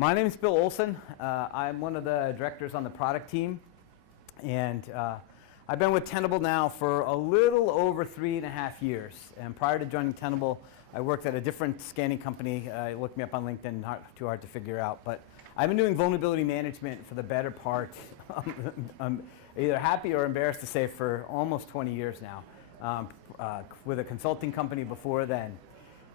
My name is Bill Olson. I'm one of the directors on the product team, and I've been with Tenable now for a little over 3.5 years. And prior to joining Tenable, I worked at a different scanning company. Look me up on LinkedIn, not too hard to figure out. But I've been doing vulnerability management for the better part, I'm either happy or embarrassed to say, for almost 20 years now, with a consulting company before then.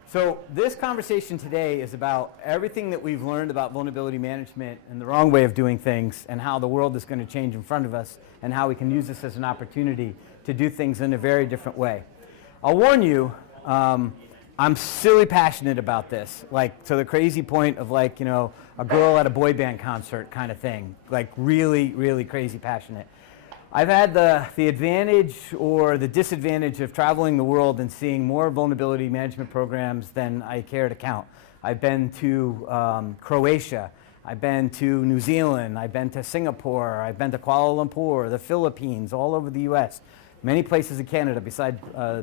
So this conversation today is about everything that we've learned about vulnerability management and the wrong way of doing things and how the world is going to change in front of us and how we can use this as an opportunity to do things in a very different way. I'll warn you, I'm silly passionate about this, like to the crazy point of like, you know, a girl at a boy band concert kind of thing, like really, really crazy passionate. I've had the advantage or the disadvantage of traveling the world and seeing more vulnerability management programs than I care to count. I've been to Croatia, I've been to New Zealand, I've been to Singapore, I've been to Kuala Lumpur, the Philippines, all over the US, many places in Canada besides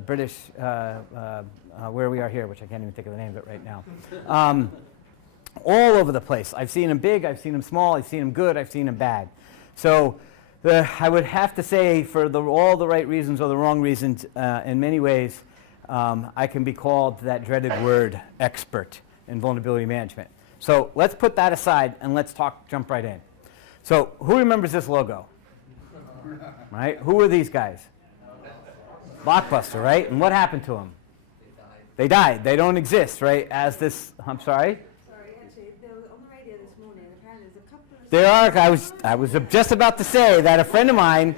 British, where we are here, which I can't even think of the name of it right now. All over the place. I've seen them big, I've seen them small, I've seen them good, I've seen them bad. So I would have to say, for all the right reasons or the wrong reasons, in many ways, I can be called that dreaded word, expert in vulnerability management. So let's put that aside and let's jump right in. So who remembers this logo? Right? Who are these guys? Blockbuster, right? And what happened to them? They died. They don't exist, right? As this, I'm sorry? There are. I was just about to say that a friend of mine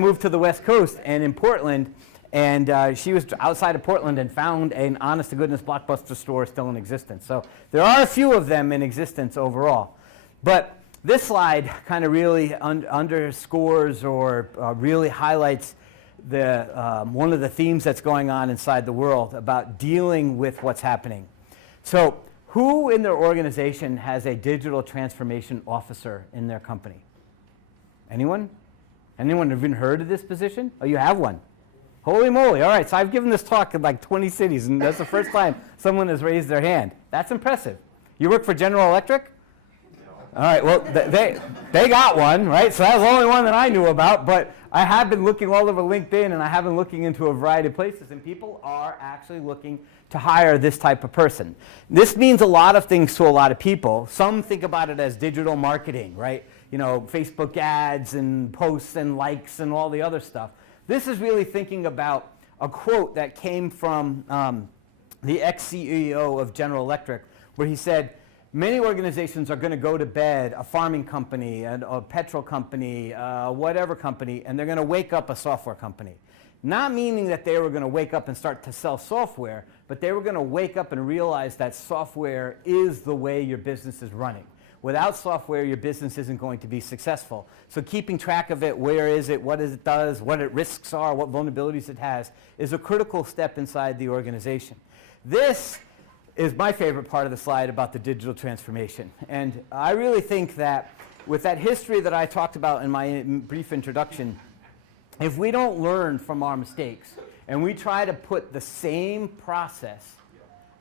moved to the West Coast and in Portland, and she was outside of Portland and found an honest-to-goodness Blockbuster store still in existence. So there are a few of them in existence overall. But this slide kind of really underscores or really highlights one of the themes that's going on inside the world about dealing with what's happening. So who in their organization has a digital transformation officer in their company? Anyone? Anyone even heard of this position? Oh, you have one. Holy moly. All right, so I've given this talk in like 20 cities, and that's the first time someone has raised their hand. That's impressive. You work for General Electric? All right, well, they got one, right? So that was the only one that I knew about, but I have been looking all over LinkedIn, and I have been looking into a variety of places, and people are actually looking to hire this type of person. This means a lot of things to a lot of people. Some think about it as digital marketing, right? You know, Facebook ads and posts and likes and all the other stuff. This is really thinking about a quote that came from the ex-CEO of General Electric, where he said, many organizations are going to go to bed, a farming company, a petrol company, whatever company, and they're going to wake up a software company. Not meaning that they were going to wake up and start to sell software, but they were going to wake up and realize that software is the way your business is running. Without software, your business isn't going to be successful. So keeping track of it, where is it, what it does, what its risks are, what vulnerabilities it has, is a critical step inside the organization. This is my favorite part of the slide about the digital transformation. And I really think that with that history that I talked about in my brief introduction, if we don't learn from our mistakes and we try to put the same process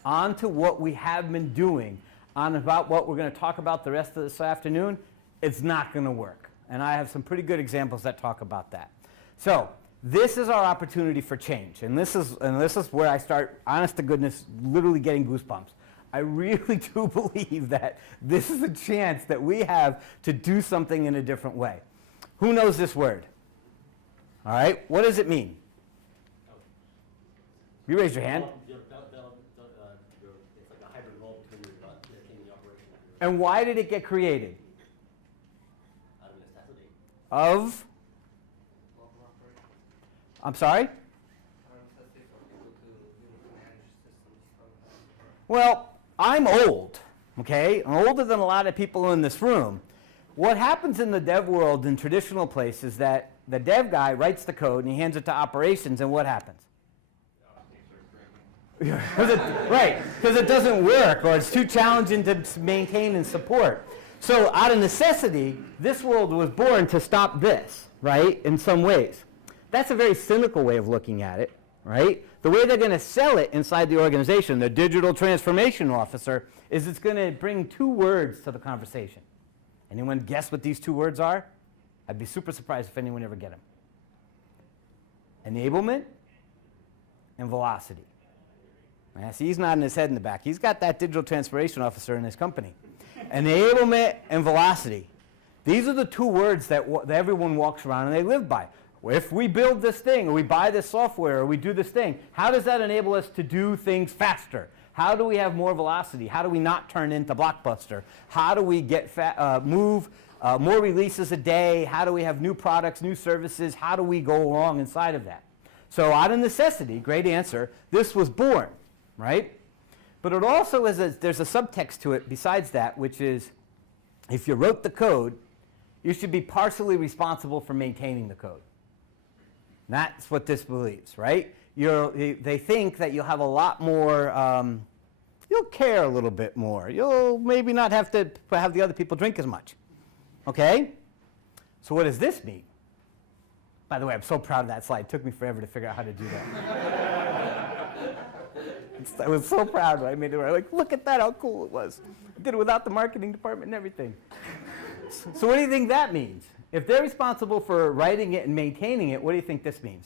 onto what we have been doing on about what we're going to talk about the rest of this afternoon, it's not going to work. And I have some pretty good examples that talk about that. So this is our opportunity for change. And this is where I start, honest to goodness, literally getting goosebumps. I really do believe that this is a chance that we have to do something in a different way. Who knows this word? All right, what does it mean? You raise your hand. It's like a hybrid role between your gut and the operation. And why did it get created? Out of necessity. Of? I'm sorry? Well, I'm old, okay? I'm older than a lot of people in this room. What happens in the dev world in traditional places is that the dev guy writes the code and he hands it to operations, and what happens? Right, because it doesn't work or it's too challenging to maintain and support. So out of necessity, this world was born to stop this, right, in some ways. That's a very cynical way of looking at it. right? The way they're going to sell it inside the organization, the digital transformation officer, is it's going to bring 2 words to the conversation. Anyone guess what these 2 words are? I'd be super surprised if anyone ever get them. Enablement and velocity. Now, see, he's nodding his head in the back. He's got that digital transformation officer in his company. Enablement and velocity. These are the 2 words that everyone walks around and they live by. If we build this thing, or we buy this software, or we do this thing, how does that enable us to do things faster? How do we have more velocity? How do we not turn into Blockbuster? How do we get move more releases a day? How do we have new products, new services? How do we go along inside of that? So out of necessity, great answer, this was born, right? But it also is there's a subtext to it besides that, which is if you wrote the code, you should be partially responsible for maintaining the code. That's what this believes, right? They think that you'll have a lot more, you'll care a little bit more. You'll maybe not have to have the other people drink as much, okay? So what does this mean? By the way, I'm so proud of that slide. It took me forever to figure out how to do that. I was so proud when I made it. Like, look at that, how cool it was. I did it without the marketing department and everything. So what do you think that means? If they're responsible for writing it and maintaining it, what do you think this means?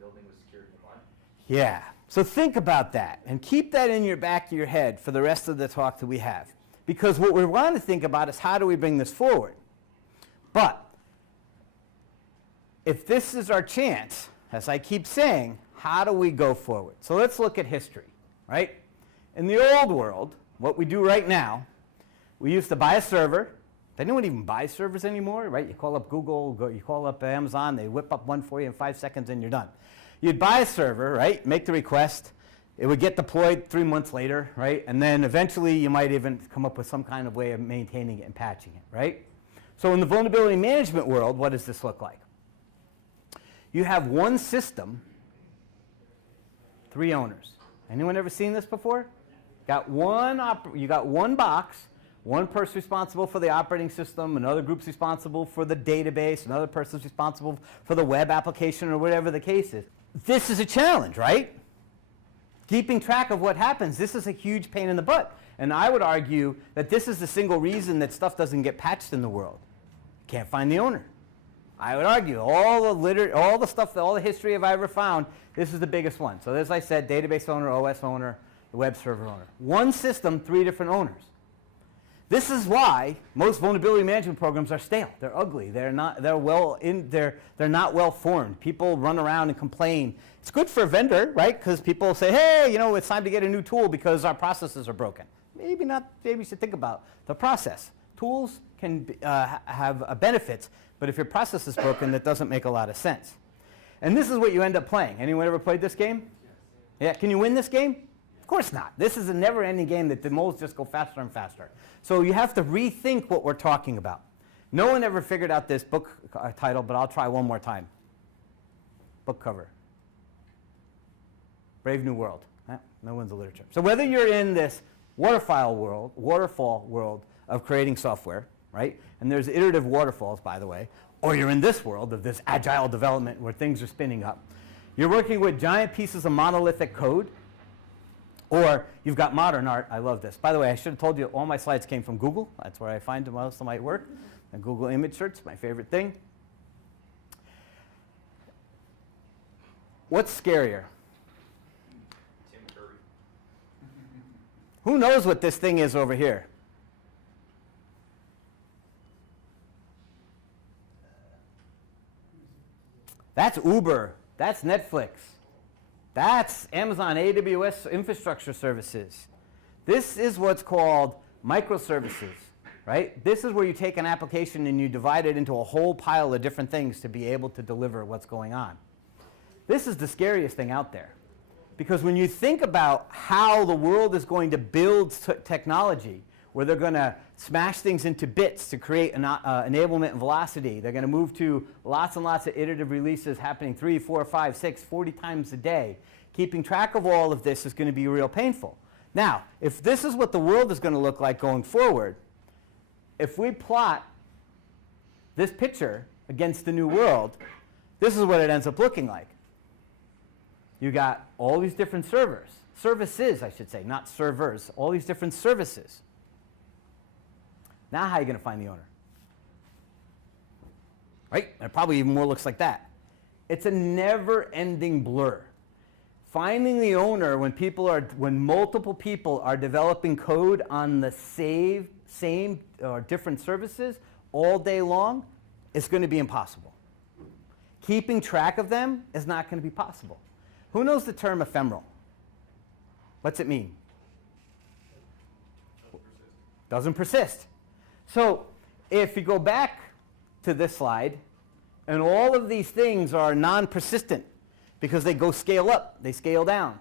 Building with security in mind. Yeah. So think about that and keep that in your back of your head for the rest of the talk that we have. Because what we want to think about is how do we bring this forward? But if this is our chance, as I keep saying, how do we go forward? So let's look at history, right? In the old world, what we do right now, we used to buy a server. Does anyone even buy servers anymore, right? You call up Google, you call up Amazon, they whip up one for you in 5 seconds and you're done. You'd buy a server, right? Make the request. It would get deployed 3 months later, right? And then eventually you might even come up with some kind of way of maintaining it and patching it, right? So in the vulnerability management world, what does this look like? You have one system, 3 owners. Anyone ever seen this before? You got one box, one person responsible for the operating system, another group's responsible for the database, another person's responsible for the web application or whatever the case is. This is a challenge, right? Keeping track of what happens, this is a huge pain in the butt. And I would argue that this is the single reason that stuff doesn't get patched in the world. Can't find the owner. I would argue all the stuff, all the history I've ever found, this is the biggest one. So as I said, database owner, OS owner, the web server owner. One system, 3 different owners. This is why most vulnerability management programs are stale. They're ugly. They're not well formed. People run around and complain. It's good for a vendor, right? Because people say, hey, you know, it's time to get a new tool because our processes are broken. Maybe not. Maybe you should think about the process. Tools can have benefits, but if your process is broken, that doesn't make a lot of sense. And this is what you end up playing. Anyone ever played this game? Yeah. Can you win this game? Of course not. This is a never-ending game that the moles just go faster and faster. So you have to rethink what we're talking about. No one ever figured out this book title, but I'll try one more time. Book cover. Brave New World. No one's a literature. So whether you're in this waterfall world of creating software, right? And there's iterative waterfalls, by the way, or you're in this world of this agile development where things are spinning up. You're working with giant pieces of monolithic code, or you've got modern art. I love this. By the way, I should have told you all my slides came from Google. That's where I find most of my work. And Google image search, my favorite thing. What's scarier? Tim Curry. Who knows what this thing is over here? That's Uber. That's Netflix. That's Amazon AWS infrastructure services. This is what's called microservices, right? This is where you take an application and you divide it into a whole pile of different things to be able to deliver what's going on. This is the scariest thing out there. Because when you think about how the world is going to build technology, where they're going to smash things into bits to create enablement and velocity. They're going to move to lots and lots of iterative releases happening 3, 4, 5, 6, 40 times a day. Keeping track of all of this is going to be real painful. Now, if this is what the world is going to look like going forward, if we plot this picture against the new world, this is what it ends up looking like. You got all these different services, I should say, not servers, all these different services. Now how are you going to find the owner? Right? And it probably even more looks like that. It's a never-ending blur. Finding the owner when multiple people are developing code on the same or different services all day long is going to be impossible. Keeping track of them is not going to be possible. Who knows the term ephemeral? What's it mean? Doesn't persist. So if you go back to this slide, and all of these things are non-persistent because they go scale up, they scale down.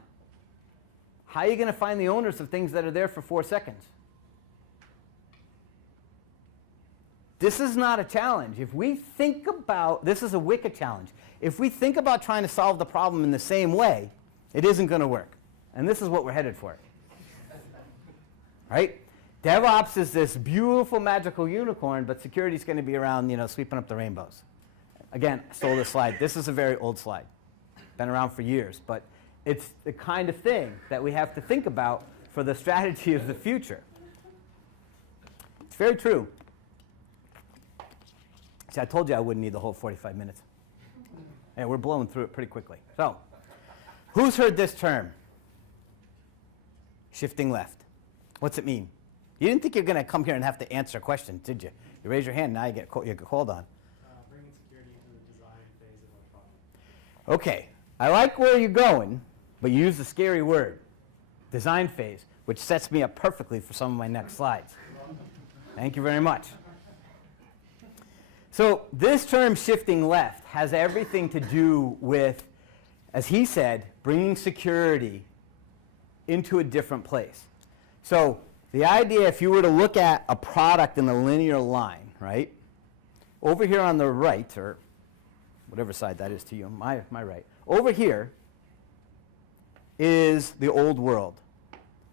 How are you going to find the owners of things that are there for 4 seconds? This is not a challenge. If we think about, this is a wicked challenge. If we think about trying to solve the problem in the same way, it isn't going to work. And this is what we're headed for. Right? DevOps is this beautiful, magical unicorn, but security is going to be around, sweeping up the rainbows. Again, I stole this slide. This is a very old slide. Been around for years, but it's the kind of thing that we have to think about for the strategy of the future. It's very true. See, I told you I wouldn't need the whole 45 minutes. And we're blowing through it pretty quickly. So, who's heard this term? Shifting left. What's it mean? You didn't think you were going to come here and have to answer a question, did you? You raise your hand, now you get called on. Bringing security to the design phase of a product. Okay, I like where you're going, but you use the scary word, design phase, which sets me up perfectly for some of my next slides. Thank you very much. So this term shifting left has everything to do with, as he said, bringing security into a different place. So the idea, if you were to look at a product in a linear line, right, over here on the right, or whatever side that is to you, my right, over here is the old world.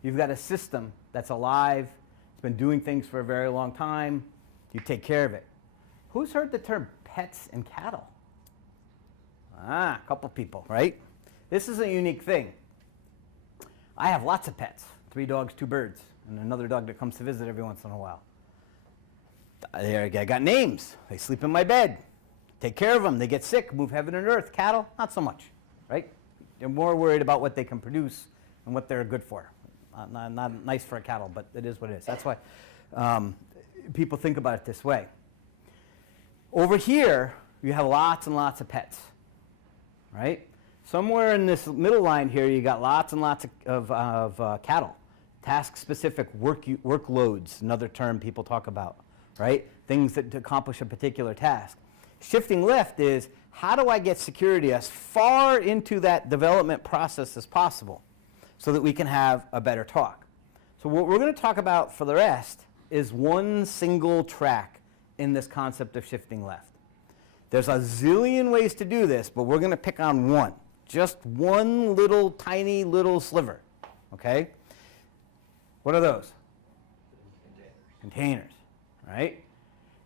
You've got a system that's alive, it's been doing things for a very long time, you take care of it. Who's heard the term pets and cattle? A couple people, right? This is a unique thing. I have lots of pets, 3 dogs, 2 birds, and another dog that comes to visit every once in a while. I got names. They sleep in my bed. Take care of them. They get sick, move heaven and earth. Cattle, not so much, right? They're more worried about what they can produce and what they're good for. Not nice for a cattle, but it is what it is. That's why people think about it this way. Over here, you have lots and lots of pets, right? Somewhere in this middle line here, you got lots and lots of cattle. Task-specific workloads, another term people talk about, right? Things that to accomplish a particular task. Shifting left is, how do I get security as far into that development process as possible so that we can have a better talk? So what we're going to talk about for the rest is one single track in this concept of shifting left. There's a zillion ways to do this, but we're going to pick on one. Just one little tiny little sliver, okay? What are those? Containers, right?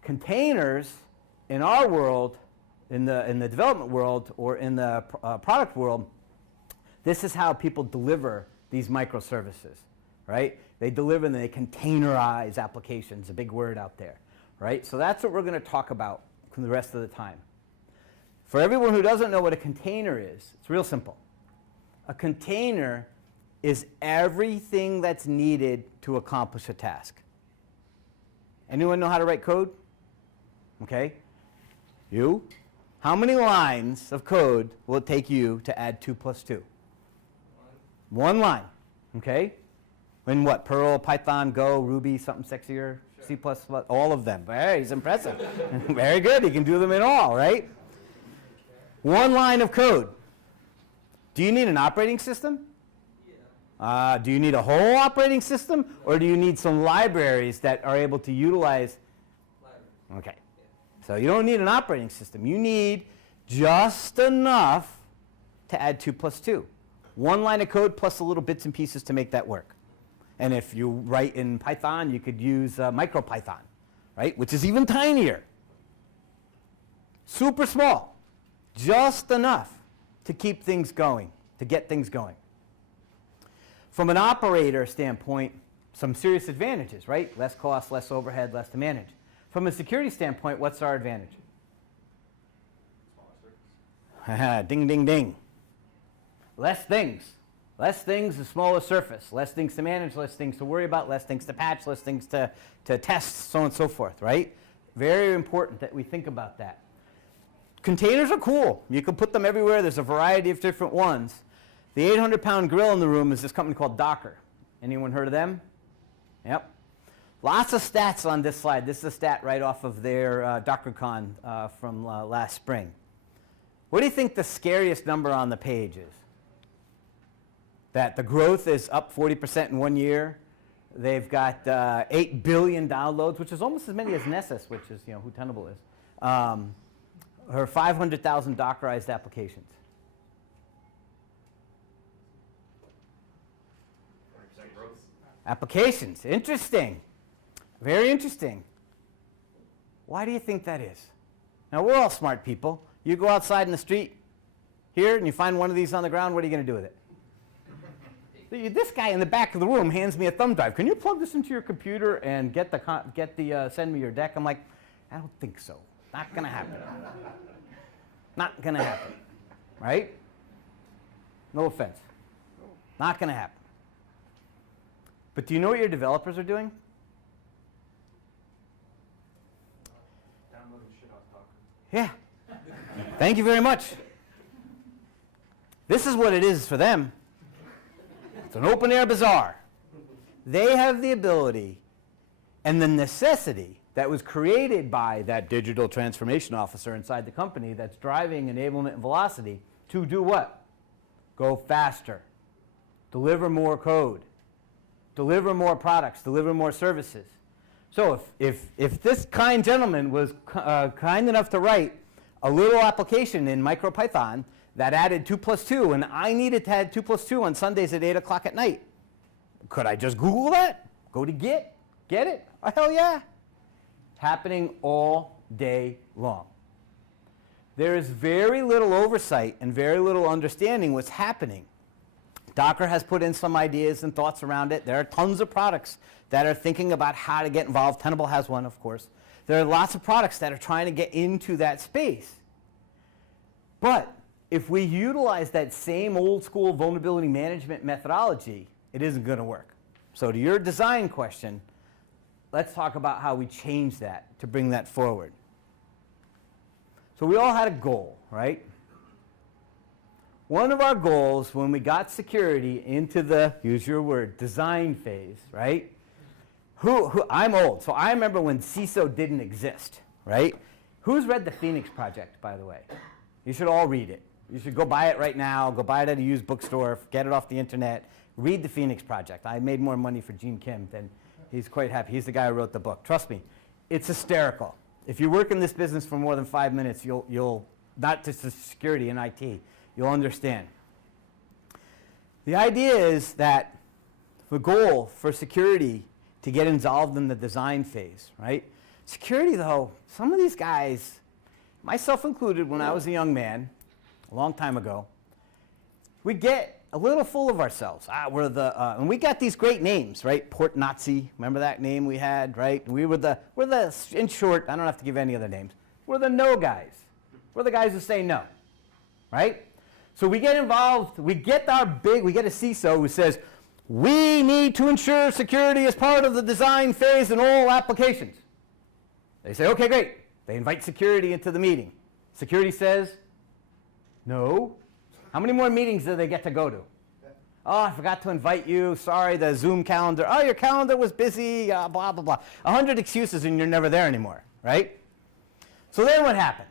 Containers in our world, in the development world or in the product world, this is how people deliver these microservices, right? They deliver and they containerize applications, a big word out there, right? So that's what we're going to talk about for the rest of the time. For everyone who doesn't know what a container is, it's real simple. A container is everything that's needed to accomplish a task. Anyone know how to write code? Okay. You? How many lines of code will it take you to add 2 plus 2? One line. Okay. In what? Perl, Python, Go, Ruby, something sexier, C++, all of them. Hey, he's impressive. Very good. He can do them in all, right? One line of code. Do you need an operating system? Yeah. Do you need a whole operating system, or do you need some libraries that are able to utilize? Library. Okay. Yeah. So you don't need an operating system. You need just enough to add 2 plus 2. One line of code plus the little bits and pieces to make that work. And if you write in Python, you could use MicroPython, right? Which is even tinier. Super small. Just enough to keep things going. to get things going. From an operator standpoint, some serious advantages, right? Less cost, less overhead, less to manage. From a security standpoint, what's our advantage? Smaller surface. Ding, ding, ding. Less things. Less things, a smaller surface. Less things to manage, less things to worry about, less things to patch, less things to test, so on and so forth, right? Very important that we think about that. Containers are cool. You can put them everywhere. There's a variety of different ones. The 800-pound gorilla in the room is this company called Docker. Anyone heard of them? Yep. Lots of stats on this slide. This is a stat right off of their DockerCon from last spring. What do you think the scariest number on the page is? That the growth is up 40% in 1 year. They've got 8 billion downloads, which is almost as many as Nessus, which is who Tenable is. Her 500,000 Dockerized applications. 20% growth. Applications, interesting. Very interesting. Why do you think that is? Now, we're all smart people. You go outside in the street here and you find one of these on the ground, what are you going to do with it? This guy in the back of the room hands me a thumb drive. Can you plug this into your computer and send me your deck? I'm like, I don't think so. Not going to happen. Not going to happen. Right? No offense. Not going to happen. But do you know what your developers are doing? Downloading shit off Docker. Yeah. Thank you very much. This is what it is for them. It's an open-air bazaar. They have the ability and the necessity that was created by that digital transformation officer inside the company that's driving enablement and velocity to do what? Go faster, deliver more code, deliver more products, deliver more services. So if this kind gentleman was kind enough to write a little application in MicroPython that added 2 plus 2, and I needed to add 2 plus 2 on Sundays at 8 o'clock at night, could I just Google that? Go to Git? Get it? Oh, hell yeah. Happening all day long. There is very little oversight and very little understanding what's happening. Docker has put in some ideas and thoughts around it. There are tons of products that are thinking about how to get involved. Tenable has one, of course. There are lots of products that are trying to get into that space. But if we utilize that same old school vulnerability management methodology, it isn't going to work. So to your design question, let's talk about how we change that to bring that forward. So we all had a goal, right? One of our goals when we got security into the, use your word, design phase, right? I'm old, so I remember when CISO didn't exist, right? Who's read the Phoenix Project, by the way? You should all read it. You should go buy it right now, go buy it at a used bookstore, get it off the internet, read the Phoenix Project. I made more money for Gene Kim than he's quite happy. He's the guy who wrote the book. Trust me, it's hysterical. If you work in this business for more than 5 minutes, you'll not just the security and IT, you'll understand. The idea is that the goal for security to get involved in the design phase, right? Security, though, some of these guys, myself included when I was a young man, a long time ago, we get a little full of ourselves. And we got these great names, right? Port Nazi, remember that name we had, right? We're the, in short, I don't have to give any other names, we're the no guys. We're the guys who say no, right? So we get involved, we get a CISO who says, we need to ensure security as part of the design phase in all applications. They say, okay, great. They invite security into the meeting. Security says, no. How many more meetings do they get to go to? Oh, I forgot to invite you. Sorry, the Zoom calendar. Oh, your calendar was busy, blah, blah, blah. 100 excuses and you're never there anymore, right? So then what happened?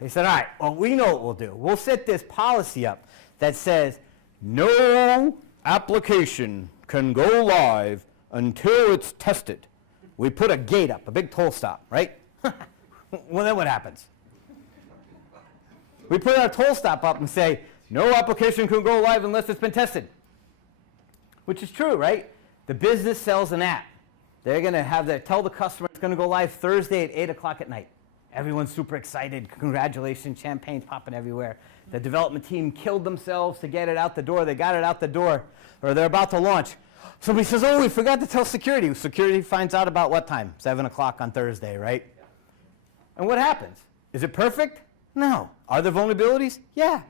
They said, all right, well, we know what we'll do. We'll set this policy up that says no application can go live until it's tested. We put a gate up, a big toll stop, right? Well, then what happens? We put our toll stop up and say, no application can go live unless it's been tested. Which is true, right? The business sells an app. They're going to tell the customer it's going to go live Thursday at 8 o'clock at night. Everyone's super excited. Congratulations, champagne's popping everywhere. The development team killed themselves to get it out the door. They got it out the door, or they're about to launch. Somebody says, oh, we forgot to tell security. Security finds out about what time? 7 o'clock on Thursday, right? Yeah. And what happens? Is it perfect? No. Are there vulnerabilities? Yeah.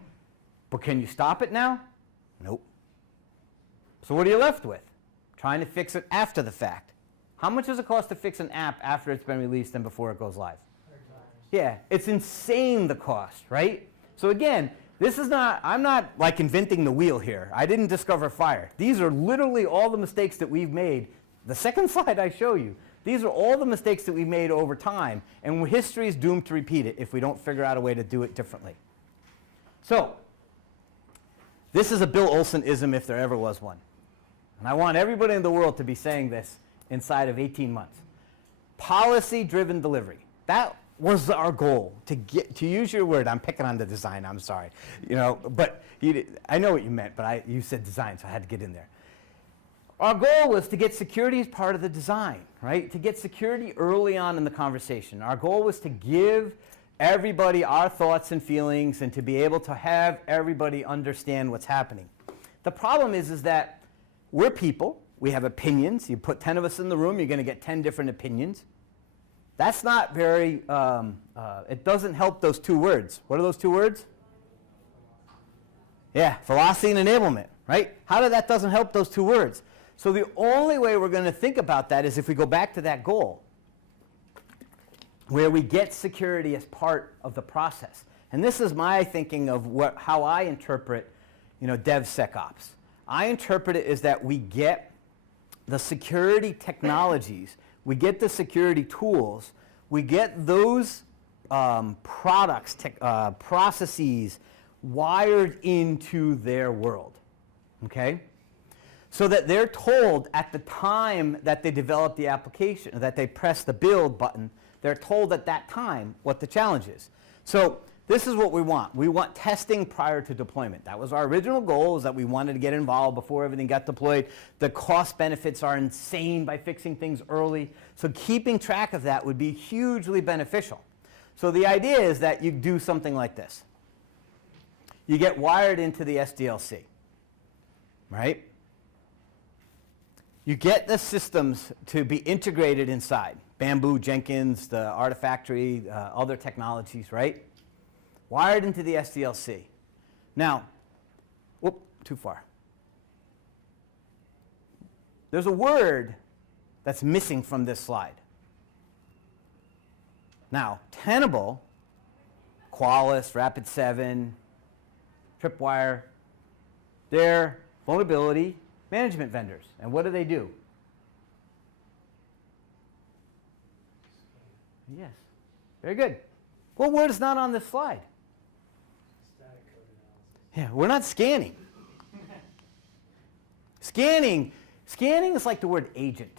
But can you stop it now? Nope. So what are you left with? Trying to fix it after the fact. How much does it cost to fix an app after it's been released and before it goes live? Yeah, it's insane, the cost, right? So again, this is not, I'm not like inventing the wheel here. I didn't discover fire. These are literally all the mistakes that we've made. The second slide I show you, these are all the mistakes that we've made over time, and history is doomed to repeat it if we don't figure out a way to do it differently. So, this is a Bill Olson-ism if there ever was one. And I want everybody in the world to be saying this inside of 18 months. Policy-driven delivery. That was our goal, to use your word. I'm picking on the design, I'm sorry. But I know what you meant, but you said design, so I had to get in there. Our goal was to get security as part of the design, right? To get security early on in the conversation. Our goal was to give everybody our thoughts and feelings and to be able to have everybody understand what's happening. The problem is that we're people. We have opinions. You put 10 of us in the room, you're going to get 10 different opinions. That's not very, it doesn't help those two words. What are those two words? Yeah, velocity and enablement, right? How that doesn't help those two words? So the only way we're going to think about that is if we go back to that goal, where we get security as part of the process. And this is my thinking of how I interpret, DevSecOps. I interpret it as that we get the security technologies, we get the security tools, we get those products, processes wired into their world, okay? So that they're told at the time that they develop the application, that they press the build button, they're told at that time what the challenge is. So this is what we want. We want testing prior to deployment. That was our original goal, is that we wanted to get involved before everything got deployed. The cost benefits are insane by fixing things early. So keeping track of that would be hugely beneficial. So the idea is that you do something like this. You get wired into the SDLC, right? You get the systems to be integrated inside. Bamboo, Jenkins, the Artifactory, other technologies, right? Wired into the SDLC. Now, whoop, too far. There's a word that's missing from this slide. Now, Tenable, Qualys, Rapid7, Tripwire, they're vulnerability management vendors. And what do? Yes. Very good. What word is not on this slide? Static code analysis. Yeah, we're not scanning. Scanning is like the word agent.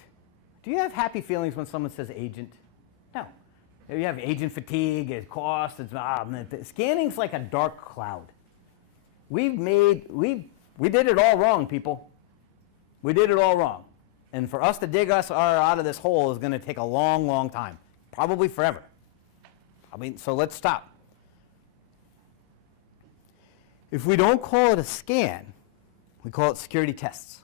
Do you have happy feelings when someone says agent? No. You have agent fatigue, it's cost, scanning's like a dark cloud. We did it all wrong, people. We did it all wrong. And for us to dig us out of this hole is going to take a long, long time. Probably forever. So let's stop. If we don't call it a scan, we call it security tests.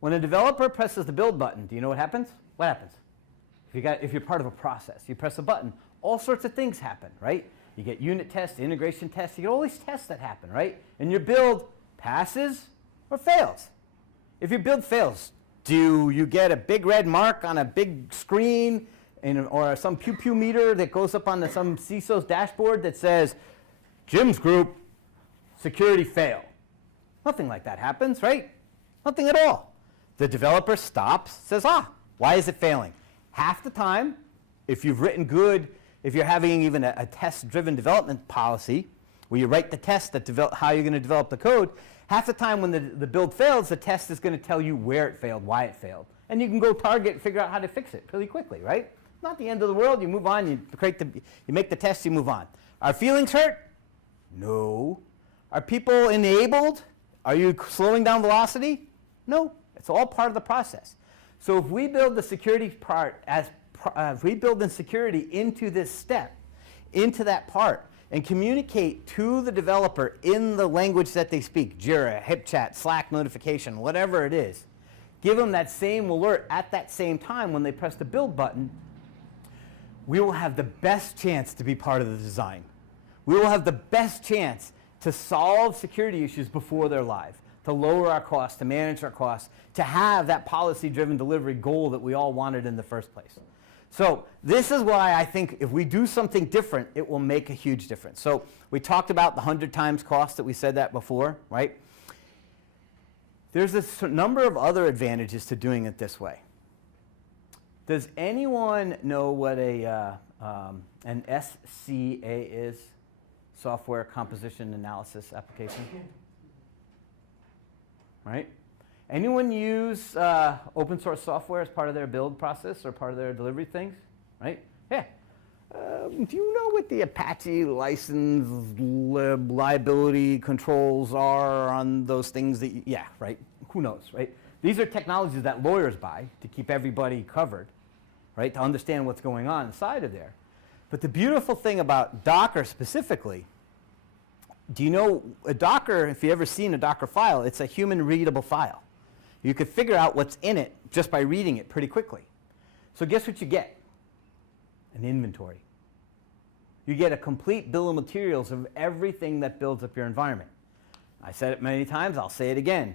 When a developer presses the build button, do you know what happens? What happens? If you're part of a process, you press a button, all sorts of things happen, right? You get unit tests, integration tests, you get all these tests that happen, right? And your build passes or fails. If your build fails, do you get a big red mark on a big screen or some pew-pew meter that goes up on some CISO's dashboard that says, Jim's group, security fail? Nothing like that happens, right? Nothing at all. The developer stops, says, why is it failing? Half the time, if you've written good, if you're having even a test-driven development policy, where you write the test that how you're going to develop the code, half the time when the build fails, the test is going to tell you where it failed, why it failed. And you can go target and figure out how to fix it pretty quickly, right? Not the end of the world. You move on, you make the test, you move on. Are feelings hurt? No. Are people enabled? Are you slowing down velocity? No. It's all part of the process. So if we build the security part as rebuilding security into this step, into that part, and communicate to the developer in the language that they speak, Jira, HipChat, Slack notification, whatever it is. Give them that same alert at that same time when they press the build button. We will have the best chance to be part of the design. We will have the best chance to solve security issues before they're live, to lower our costs, to manage our costs, to have that policy-driven delivery goal that we all wanted in the first place. So this is why I think if we do something different, it will make a huge difference. So we talked about the 100 times cost that we said that before, right? There's a number of other advantages to doing it this way. Does anyone know what an SCA is? Software Composition Analysis Application? Right? Anyone use open source software as part of their build process or part of their delivery things? Right? Yeah. Do you know what the Apache license liability controls are on those things that yeah, right? Who knows, right? These are technologies that lawyers buy to keep everybody covered, right? To understand what's going on inside of there. But the beautiful thing about Docker specifically, do you know a Docker, if you've ever seen a Docker file, it's a human readable file. You could figure out what's in it just by reading it pretty quickly. So guess what you get? An inventory. You get a complete bill of materials of everything that builds up your environment. I said it many times, I'll say it again.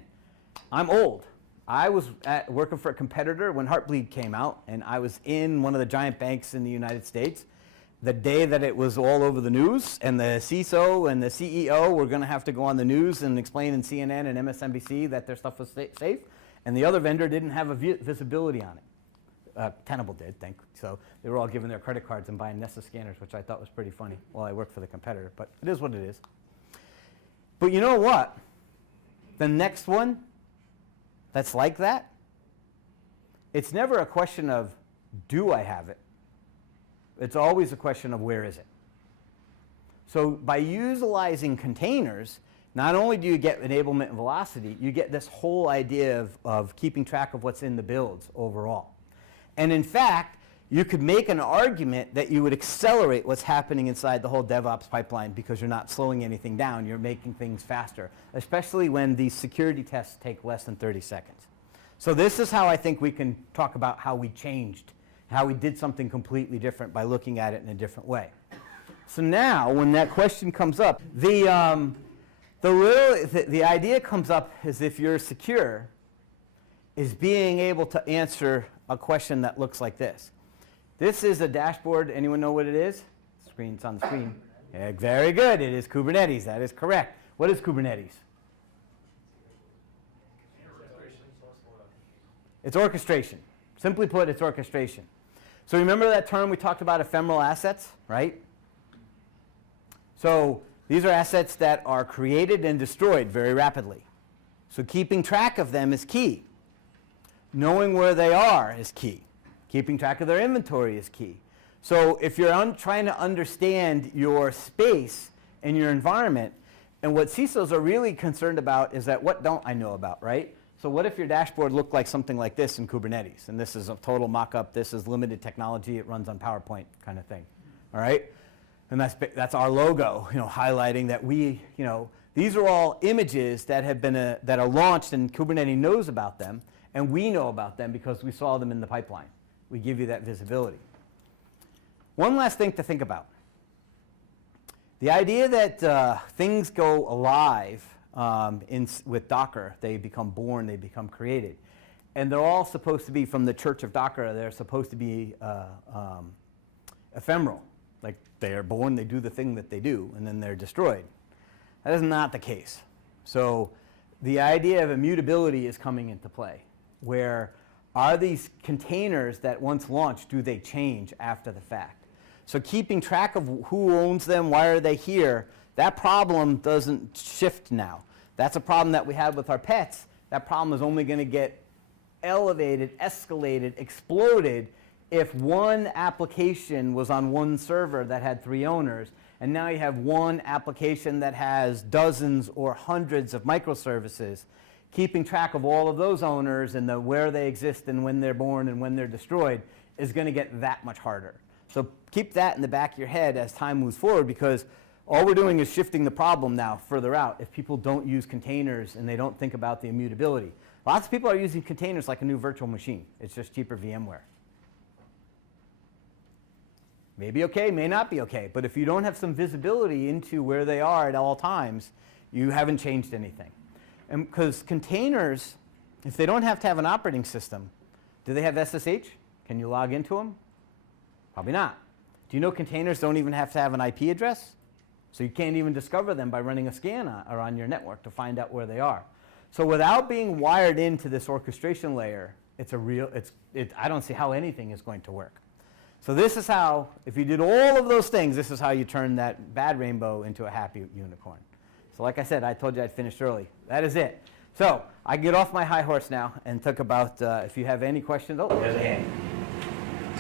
I'm old. I was working for a competitor when Heartbleed came out, and I was in one of the giant banks in the United States the day that it was all over the news, and the CISO and the CEO were going to have to go on the news and explain in CNN and MSNBC that their stuff was safe, and the other vendor didn't have a visibility on it. Tenable did, so they were all giving their credit cards and buying Nessa scanners, which I thought was pretty funny while I worked for the competitor, but it is what it is. But you know what? The next one that's like that, it's never a question of, do I have it? It's always a question of, where is it? So by utilizing containers, not only do you get enablement and velocity, you get this whole idea of keeping track of what's in the builds overall. And in fact, you could make an argument that you would accelerate what's happening inside the whole DevOps pipeline because you're not slowing anything down, you're making things faster, especially when these security tests take less than 30 seconds. So this is how I think we can talk about how we changed, how we did something completely different by looking at it in a different way. So now, when that question comes up, the idea comes up is if you're secure, is being able to answer a question that looks like this. This is a dashboard. Anyone know what it is? It's on the screen. Yeah, very good. It is Kubernetes. That is correct. What is Kubernetes? It's orchestration. Simply put, it's orchestration. So remember that term we talked about, ephemeral assets, right? So these are assets that are created and destroyed very rapidly. So keeping track of them is key. Knowing where they are is key. Keeping track of their inventory is key. So if you're trying to understand your space and your environment, and what CISOs are really concerned about is that what don't I know about, right? So what if your dashboard looked like something like this in Kubernetes? And this is a total mock-up. This is limited technology. It runs on PowerPoint kind of thing, all right? And that's our logo, highlighting that these are all images that have been that are launched and Kubernetes knows about them, and we know about them because we saw them in the pipeline. We give you that visibility. One last thing to think about. The idea that things go alive with Docker, they become born, they become created. And they're all supposed to be, from the church of Docker, they're supposed to be ephemeral. Like they are born, they do the thing that they do, and then they're destroyed. That is not the case. So the idea of immutability is coming into play, where are these containers that once launched, do they change after the fact? So keeping track of who owns them, why are they here, that problem doesn't shift now. That's a problem that we had with our pets. That problem is only going to get elevated, escalated, exploded if one application was on one server that had 3 owners, and now you have one application that has dozens or hundreds of microservices. Keeping track of all of those owners and where they exist and when they're born and when they're destroyed is going to get that much harder. So keep that in the back of your head as time moves forward, because all we're doing is shifting the problem now further out if people don't use containers and they don't think about the immutability. Lots of people are using containers like a new virtual machine. It's just cheaper VMware. May be okay, may not be okay, but if you don't have some visibility into where they are at all times, you haven't changed anything. And because containers, if they don't have to have an operating system, do they have SSH? Can you log into them? Probably not. Do you know containers don't even have to have an IP address? So you can't even discover them by running a scan on your network to find out where they are. So without being wired into this orchestration layer, I don't see how anything is going to work. So this is how, if you did all of those things, this is how you turn that bad rainbow into a happy unicorn. So like I said, I told you I'd finish early. That is it. So I get off my high horse now and talk about, if you have any questions. Oh, there's a hand.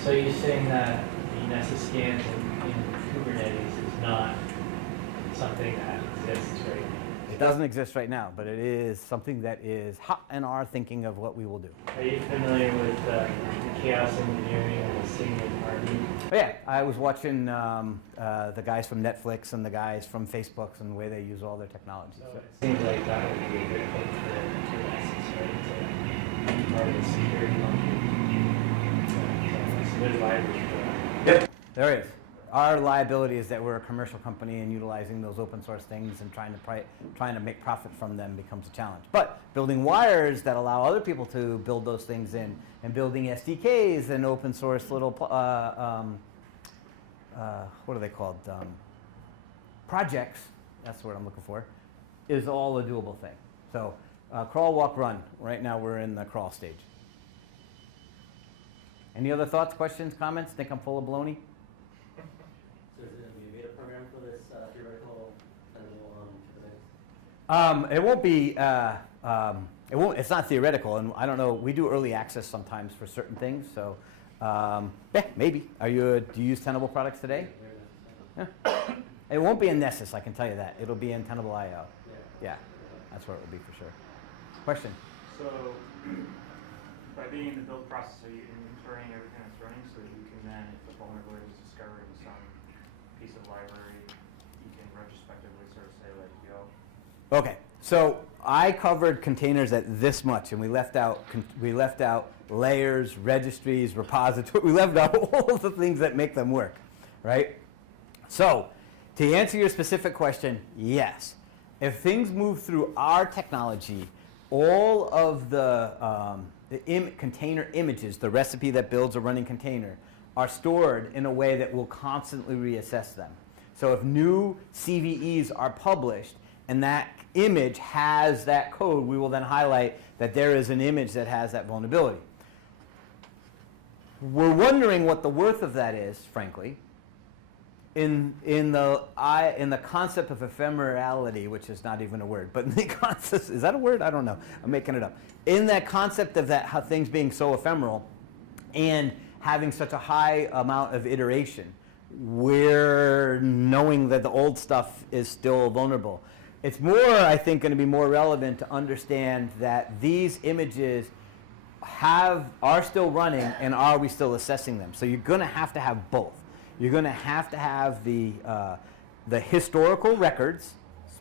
So you're saying that the Nessus scan in Kubernetes is not something that exists right now? It doesn't exist right now, but it is something that is hot in our thinking of what we will do. Are you familiar with the chaos engineering and the Sigmund army? Oh, yeah, I was watching the guys from Netflix and the guys from Facebook and the way they use all their technology. So it seems like that would be a good fit for Nessus, right? To be part of the security function. So it's a good library for that. Yep, there it is. Our liability is that we're a commercial company, and utilizing those open source things and trying to make profit from them becomes a challenge. But building wires that allow other people to build those things in, and building SDKs and open source little, what are they called? Projects, that's the word I'm looking for, is all a doable thing. So crawl, walk, run. Right now we're in the crawl stage. Any other thoughts, questions, comments? Think I'm full of baloney? So is it going to be a beta program for this theoretical Tenable Kubernetes? It won't be. It's not theoretical, and I don't know. We do early access sometimes for certain things, so yeah, maybe. Do you use Tenable products today? Very Yeah. It won't be in Nessus, I can tell you that. It'll be in Tenable IO. necessary. Yeah, that's where it will be for sure. Question. So, by being in the build process, are you inventorying everything that's running so that you can then, if the vulnerability is discovered in some piece of library, you can retrospectively sort of say, let it go? Okay, so I covered containers at this much, and we left out layers, registries, repositories. We left out all of the things that make them work, right? So, to answer your specific question, yes. If things move through our technology, all of the container images, the recipe that builds a running container, are stored in a way that will constantly reassess them. So if new CVEs are published and that image has that code, we will then highlight that there is an image that has that vulnerability. We're wondering what the worth of that is, frankly. In the concept of ephemerality, which is not even a word, but in the concept, is that a word? I don't know. I'm making it up. In that concept of that, how things being so ephemeral and having such a high amount of iteration, we're knowing that the old stuff is still vulnerable. It's more, I think, going to be more relevant to understand that these images are still running, and are we still assessing them? So you're going to have both. You're going to have the historical records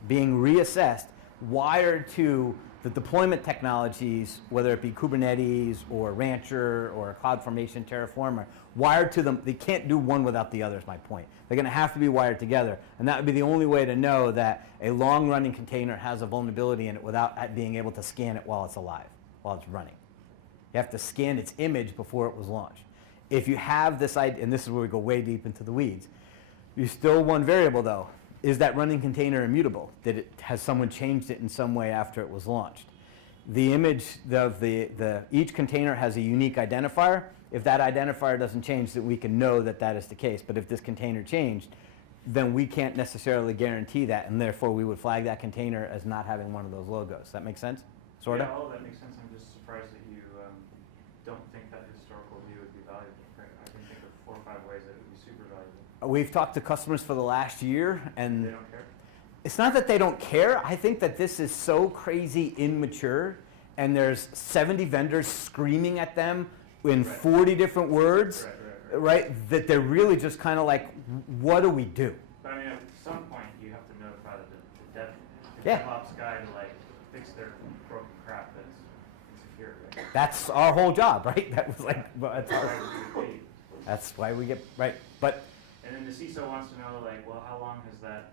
being reassessed, wired to the deployment technologies, whether it be Kubernetes or Rancher or CloudFormation, Terraform, wired to them. They can't do one without the other is my point. They're going to have to be wired together, and that would be the only way to know that a long-running container has a vulnerability in it without being able to scan it while it's alive, while it's running. You have to scan its image before it was launched. If you have this idea, and this is where we go way deep into the weeds, you still one variable though. Is that running container immutable? Has someone changed it in some way after it was launched? The image of each container has a unique identifier. If that identifier doesn't change, then we can know that that is the case. But if this container changed, then we can't necessarily guarantee that, and therefore we would flag that container as not having one of those logos. That make sense? Sort of? Yeah, all of that makes sense. I'm just surprised that you don't think that historical view would be valuable. I can think of 4 or 5 ways that it would be super valuable. We've talked to customers for the last year, and They don't care? it's not that they don't care. I think that this is so crazy immature, and there's 70 vendors screaming at them in 40 different words, right? That they're really just kind of like, what do we do? But I mean, at some point, you have to notify the Yeah. DevOps guy to like fix their broken crap that's insecure, right? That's our whole job, right? That was like, well, that's, Right, it would be. that's why we get, right? But And then the CISO wants to know, like, well, how long has that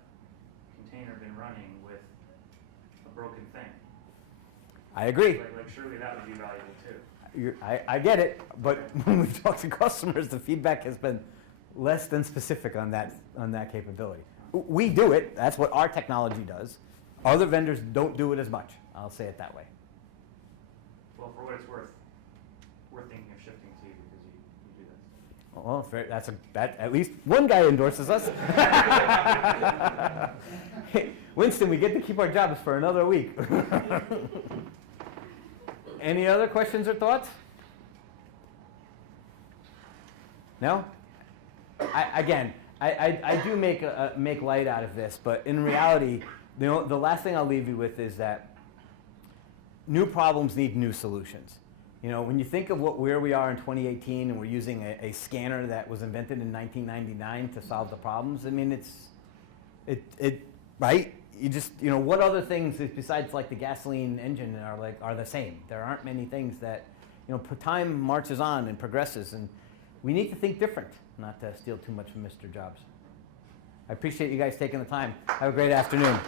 container been running with a broken thing? I agree. Like surely that would be valuable too. I get it, but when we talk to customers, the feedback has been less than specific on that capability. We do it. That's what our technology does. Other vendors don't do it as much. I'll say it that way. Well, for what it's worth, we're thinking of shifting to you because you do this. Well, that at least one guy endorses us. Hey, Winston, we get to keep our jobs for another week. Any other questions or thoughts? No? I do make light out of this, but in reality, the last thing I'll leave you with is that new problems need new solutions. You know, when you think of where we are in 2018 and we're using a scanner that was invented in 1999 to solve the problems, I mean, right? You just, you know, what other things besides like the gasoline engine are the same? There aren't many things that, you know, time marches on and progresses, and we need to think different, not to steal too much from Mr. Jobs. I appreciate you guys taking the time. Have a great afternoon.